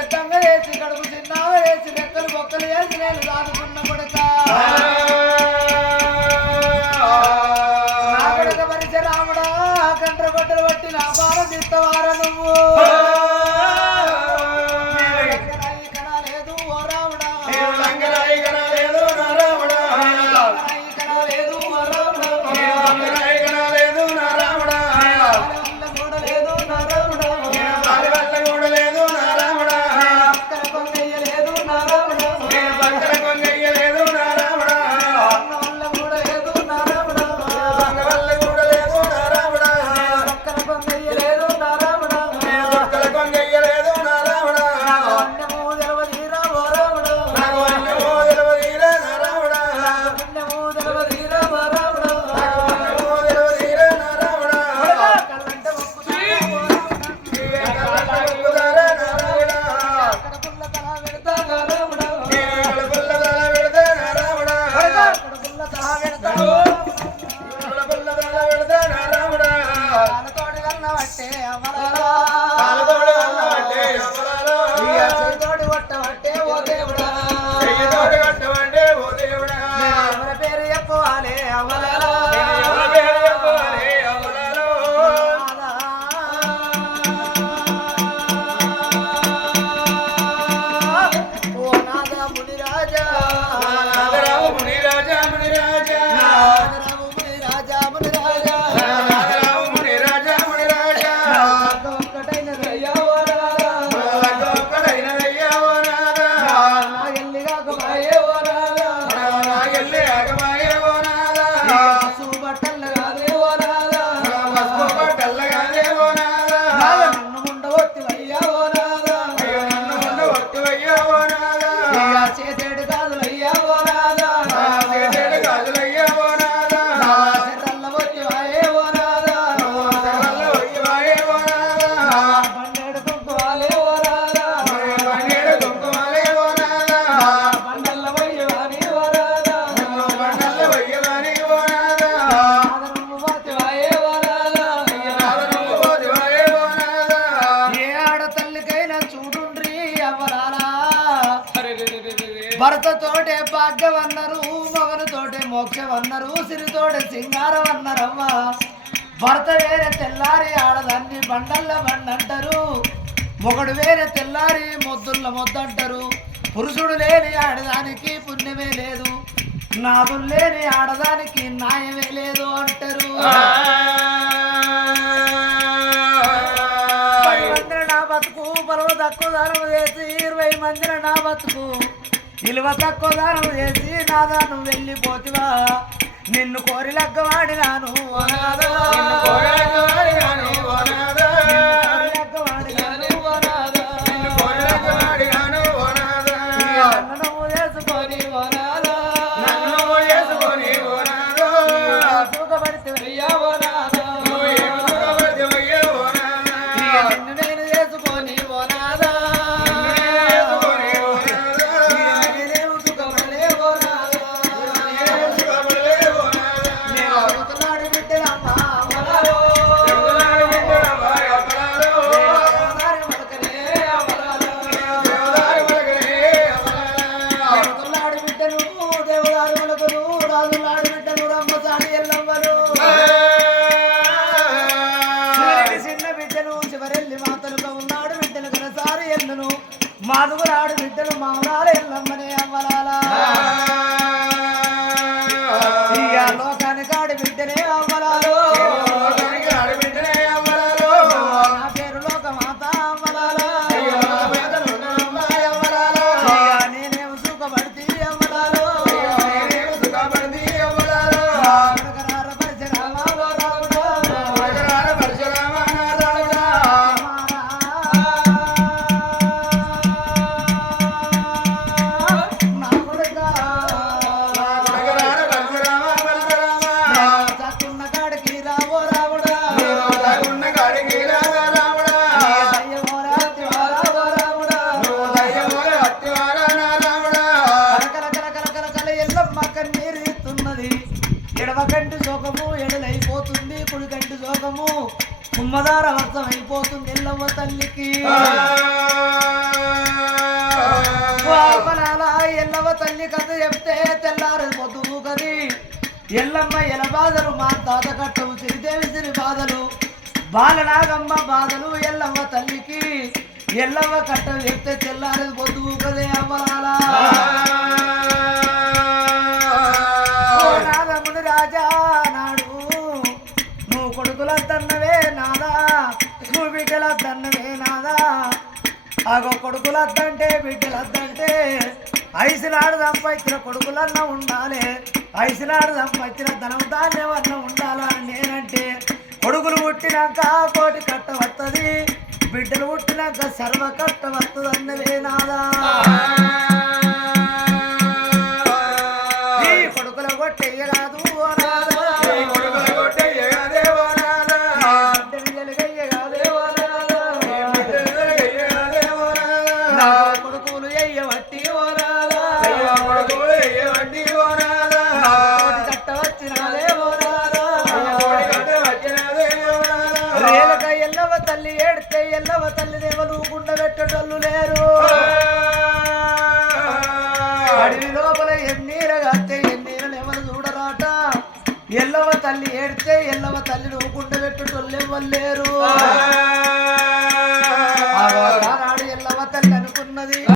పెద్దంగా వేసి కడుపు చిన్నగా వేసి రెక్కలు బొక్కలు వేసి నేను దాదుకున్న కొడక నా కొడక మనిషి రాముడా కండ్ర గొడ్డలు పట్టి నా బాల తీస్తవార నువ్వు భరతతోటే భాగ్యమన్నారు మగనుతోటే మోక్షమన్నారు సిరితోటే సింగారమన్నారవ్వ భర్త వేరే తెల్లారి ఆడదాన్ని బండల్ల బండంటారు మొగడు వేరే తెల్లారి మొద్దుల్ల మొద్దంటారు పురుషుడు లేని ఆడదానికి పుణ్యమే లేదు నాదులు లేని ఆడదానికి న్యాయమే లేదు అంటారు 10 మందిని నా బతుకు బలవ తక్కువ దానం చేసి 20 మందిని నా బతుకు విలువ తక్కువ దానం చేసి నాదాను వెళ్ళిపోతివా నిన్ను కోరి లగ్గవాడినాను మాధురాడు బిడ్డలు మామూలు ఎల్లమ్మనే అవ్వలాలా లోకానికి ఆడి బిడ్డనే అవ్వలాలు నా పేరు లోకమాత అవ్వలాలా నేనేం సుఖపడితే అవ్వలాలు ఎడవకంటి శోకము ఎడలైపోతుంది కుడికంటి శోకము కుమ్మదార వర్షమైపోతుంది ఎల్లవ్వ తల్లికి పాపనాల ఎల్లవ తల్లి కథ చెప్తే తెల్లారి పొద్దు కది ఎల్లమ్మ ఎల బాధలు మా తాత కట్టవు సిరిదేవి సిరి బాధలు బాలనాగమ్మ బాధలు ఎల్లమ్మ తల్లికి ఎల్లమ్మ కట్ట చెప్తే తెల్లారి పొద్దు కదే అవ్వాలా నాగముని రాజా నాడు నువ్వు కొడుకులద్దన్నవే నాదా నువ్వు బిడ్డలద్దన్నవే నాదా ఆగో కొడుకులద్దంటే బిడ్డలద్దంటే ఐసినాడు సంపాదించిన కొడుకులన్నా ఉండాలి ఐసినాడు సంపాదించిన ధనం ధాన్యం అన్న ఉండాలని నేనంటే కొడుకులు పుట్టినాక కోటి కట్ట వస్తుంది బిడ్డలు పుట్టినాక సర్వ కట్ట వస్తుంది అన్నవే నాదా ఈ కొడుకుల కొట్టేయరాదు ఎల్లవ తల్లి ఏడితే ఎల్లవ తల్లి దేవలు గుండ పెట్టేటోళ్ళు లేరు అడవి లోపల ఎన్నీరగాస్తే ఎన్నీరలు ఎవరు చూడరాట ఎల్లవ తల్లి ఏడితే ఎల్లవ తల్లి గుండ పెట్టేటోళ్ళు ఎవరు లేరు